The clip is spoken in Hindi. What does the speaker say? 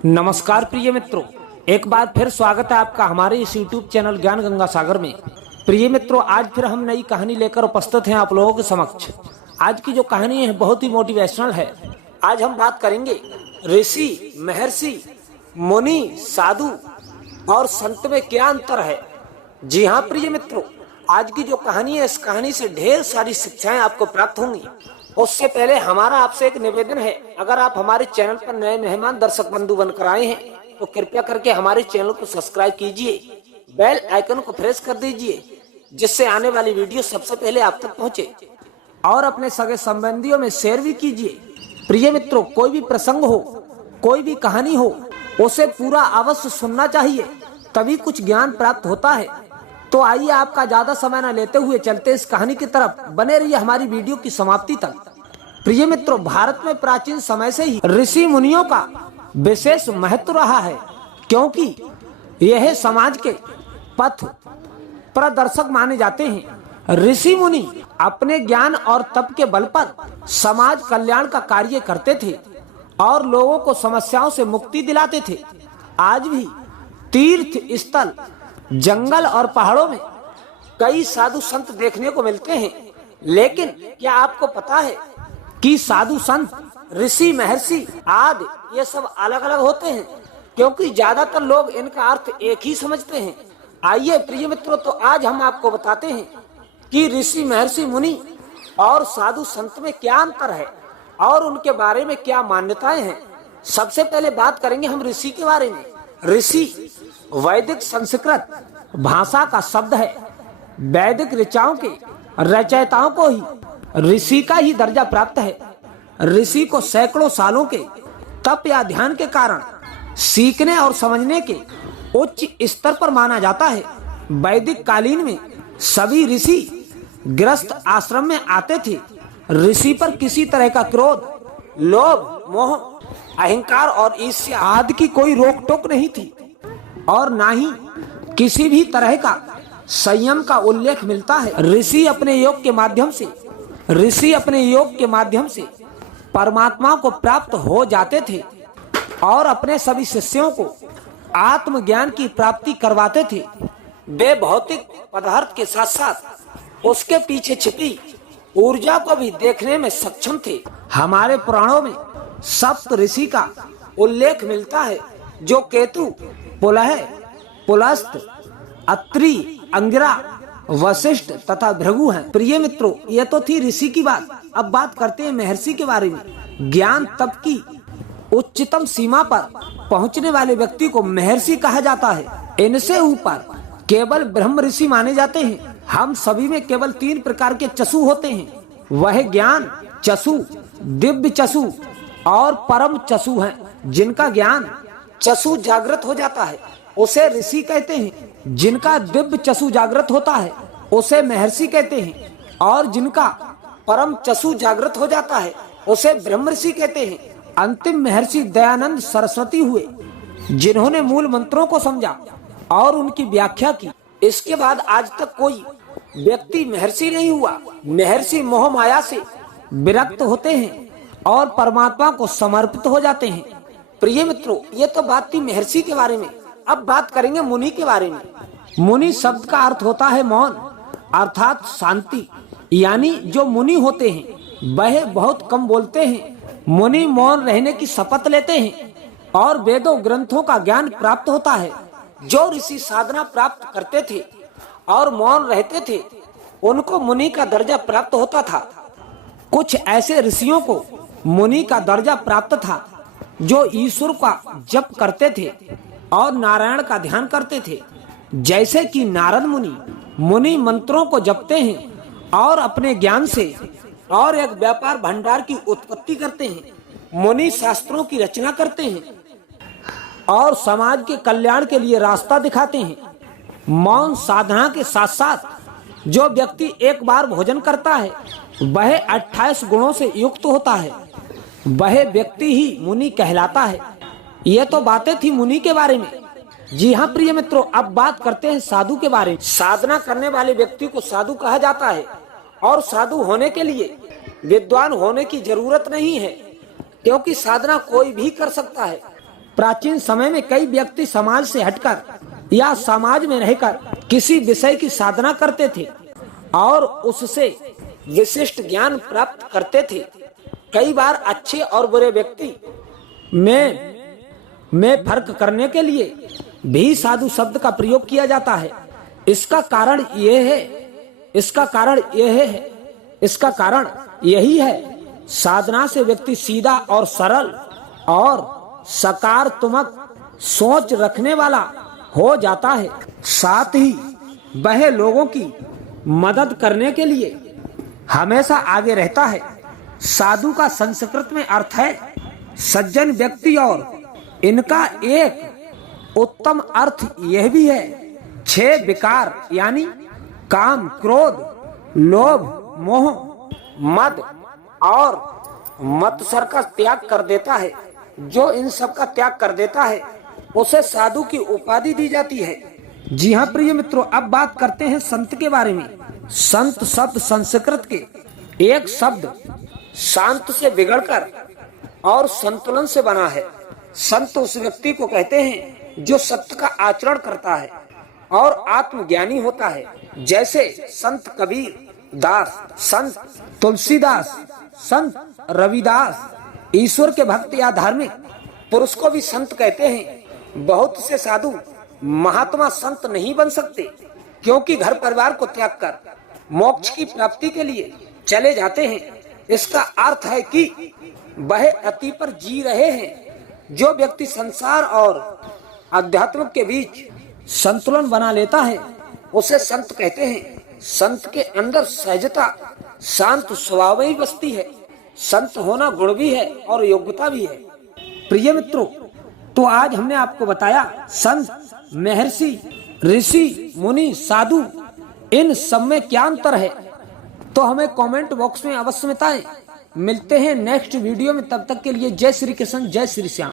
नमस्कार प्रिय मित्रों, एक बार फिर स्वागत है आपका हमारे इस YouTube चैनल ज्ञान गंगा सागर में। प्रिय मित्रों, आज फिर हम नई कहानी लेकर उपस्थित हैं आप लोगों के समक्ष। आज की जो कहानी है बहुत ही मोटिवेशनल है। आज हम बात करेंगे ऋषि, महर्षि, मुनि, साधु और संत में क्या अंतर है। जी हाँ प्रिय मित्रों, आज की जो कहानी है इस कहानी से ढेर सारी शिक्षाएं आपको प्राप्त होंगी। उससे पहले हमारा आपसे एक निवेदन है, अगर आप हमारे चैनल पर नए मेहमान दर्शक बंधु बनकर आए हैं तो कृपया करके हमारे चैनल को सब्सक्राइब कीजिए, बेल आइकन को प्रेस कर दीजिए, जिससे आने वाली वीडियो सबसे पहले आप तक पहुंचे, और अपने सगे संबंधियों में शेयर भी कीजिए। प्रिय मित्रों, कोई भी प्रसंग हो, कोई भी कहानी हो, उसे पूरा अवश्य सुनना चाहिए, तभी कुछ ज्ञान प्राप्त होता है। तो आइए आपका ज्यादा समय न लेते हुए चलते इस कहानी की तरफ। बने रहिए हमारी वीडियो की समाप्ति तक। प्रिय मित्रों, भारत में प्राचीन समय से ही ऋषि मुनियों का विशेष महत्व रहा है, क्योंकि यह समाज के पथ प्रदर्शक माने जाते हैं। ऋषि मुनि अपने ज्ञान और तप के बल पर समाज कल्याण का कार्य करते थे और लोगों को समस्याओं से मुक्ति दिलाते थे। आज भी तीर्थ स्थल, जंगल और पहाड़ों में कई साधु संत देखने को मिलते हैं, लेकिन क्या आपको पता है कि साधु संत, ऋषि, महर्षि आदि ये सब अलग अलग होते हैं, क्योंकि ज्यादातर लोग इनका अर्थ एक ही समझते हैं। आइए प्रिय मित्रों, तो आज हम आपको बताते हैं कि ऋषि, महर्षि, मुनि और साधु संत में क्या अंतर है और उनके बारे में क्या मान्यताएं हैं। सबसे पहले बात करेंगे हम ऋषि के बारे में। ऋषि वैदिक संस्कृत भाषा का शब्द है। वैदिक ऋचाओं के रचयिताओं को ही ऋषि का ही दर्जा प्राप्त है। ऋषि को सैकड़ों सालों के तप या ध्यान के कारण सीखने और समझने के उच्च स्तर पर माना जाता है। वैदिक कालीन में सभी ऋषि गृहस्थ आश्रम में आते थे। ऋषि पर किसी तरह का क्रोध, लोभ, मोह, अहंकार और ईर्ष्या आदि की कोई रोक टोक नहीं थी, और ना ही किसी भी तरह का संयम का उल्लेख मिलता है। ऋषि अपने योग के माध्यम से परमात्मा को प्राप्त हो जाते थे और अपने सभी शिष्यों को आत्मज्ञान की प्राप्ति करवाते थे। वे भौतिक पदार्थ के साथ साथ उसके पीछे छिपी ऊर्जा को भी देखने में सक्षम थे। हमारे पुराणों में सप्त ऋषि का उल्लेख मिलता है, जो केतु, पुलह, पुलस्त, अत्रि, अंगिरा, वशिष्ठ तथा भृगु हैं। प्रिय मित्रों, यह तो थी ऋषि की बात। अब बात करते हैं महर्षि के बारे में। ज्ञान तप की उच्चतम सीमा पर पहुंचने वाले व्यक्ति को महर्षि कहा जाता है। इनसे ऊपर केवल ब्रह्म ऋषि माने जाते हैं। हम सभी में केवल 3 प्रकार के चसु होते हैं। वह ज्ञान चसु, दिव्य चसु और परम चसु हैं। जिनका ज्ञान चसु जागृत हो जाता है उसे ऋषि कहते हैं, जिनका दिव्य चसु जागृत होता है उसे महर्षि कहते हैं, और जिनका परम चसु जागृत हो जाता है उसे ब्रह्म ऋषि कहते हैं। अंतिम महर्षि दयानंद सरस्वती हुए, जिन्होंने मूल मंत्रों को समझा और उनकी व्याख्या की। इसके बाद आज तक कोई व्यक्ति महर्षि नहीं हुआ। महर्षि मोह माया से विरक्त होते हैं और परमात्मा को समर्पित हो जाते हैं। प्रिय मित्रों, ये तो बात थी महर्षि के बारे में। अब बात करेंगे मुनि के बारे में। मुनि शब्द का अर्थ होता है मौन, अर्थात शांति। यानी जो मुनि होते हैं वह बहुत कम बोलते हैं। मुनि मौन रहने की शपथ लेते हैं और वेदों ग्रंथों का ज्ञान प्राप्त होता है। जो ऋषि साधना प्राप्त करते थे और मौन रहते थे उनको मुनि का दर्जा प्राप्त होता था। कुछ ऐसे ऋषियों को मुनि का दर्जा प्राप्त था जो ईश्वर का जप करते थे और नारायण का ध्यान करते थे, जैसे कि नारद मुनि। मुनि मंत्रों को जपते हैं और अपने ज्ञान से और एक व्यापार भंडार की उत्पत्ति करते हैं। मुनि शास्त्रों की रचना करते हैं और समाज के कल्याण के लिए रास्ता दिखाते हैं। मौन साधना के साथ साथ जो व्यक्ति एक बार भोजन करता है वह 28 गुणों से युक्त होता है। वह व्यक्ति ही मुनि कहलाता है। ये तो बातें थी मुनि के बारे में। जी हाँ प्रिय मित्रों, अब बात करते हैं साधु के बारे में। साधना करने वाले व्यक्ति को साधु कहा जाता है, और साधु होने के लिए विद्वान होने की जरूरत नहीं है, क्योंकि साधना कोई भी कर सकता है। प्राचीन समय में कई व्यक्ति समाज से हटकर या समाज में रहकर किसी विषय की साधना करते थे और उससे विशिष्ट ज्ञान प्राप्त करते थे। कई बार अच्छे और बुरे व्यक्ति में फर्क करने के लिए भी साधु शब्द का प्रयोग किया जाता है। इसका कारण यही है, साधना से व्यक्ति सीधा और सरल और सकारात्मक सोच रखने वाला हो जाता है। साथ ही वह लोगों की मदद करने के लिए हमेशा आगे रहता है। साधु का संस्कृत में अर्थ है सज्जन व्यक्ति और इनका एक उत्तम अर्थ यह भी है 6 विकार यानी काम, क्रोध, लोभ, मोह, मद और मत्सर का त्याग कर देता है। जो इन सब का त्याग कर देता है उसे साधु की उपाधि दी जाती है। जी हाँ प्रिय मित्रों, अब बात करते हैं संत के बारे में। संत शब्द संस्कृत के एक शब्द शांत से बिगड़कर और संतुलन से बना है। संत उस व्यक्ति को कहते हैं जो सत्य का आचरण करता है और आत्मज्ञानी होता है। जैसे संत कबीर दास, संत तुलसीदास, संत रविदास। ईश्वर के भक्त या धार्मिक पुरुष को भी संत कहते हैं। बहुत से साधु महात्मा संत नहीं बन सकते क्योंकि घर परिवार को त्याग कर मोक्ष की प्राप्ति के लिए चले जाते हैं। इसका अर्थ है कि वह अति पर जी रहे हैं। जो व्यक्ति संसार और अध्यात्म के बीच संतुलन बना लेता है उसे संत कहते हैं। संत के अंदर सहजता, शांत स्वभाव ही बसती है। संत होना गुण भी है और योग्यता भी है। प्रिय मित्रों, तो आज हमने आपको बताया संत, महर्षि, ऋषि, मुनि, साधु, इन सब में क्या अंतर है। तो हमें कमेंट बॉक्स में अवश्य बताएं। मिलते हैं नेक्स्ट वीडियो में, तब तक के लिए जय श्री कृष्ण, जय श्री श्याम।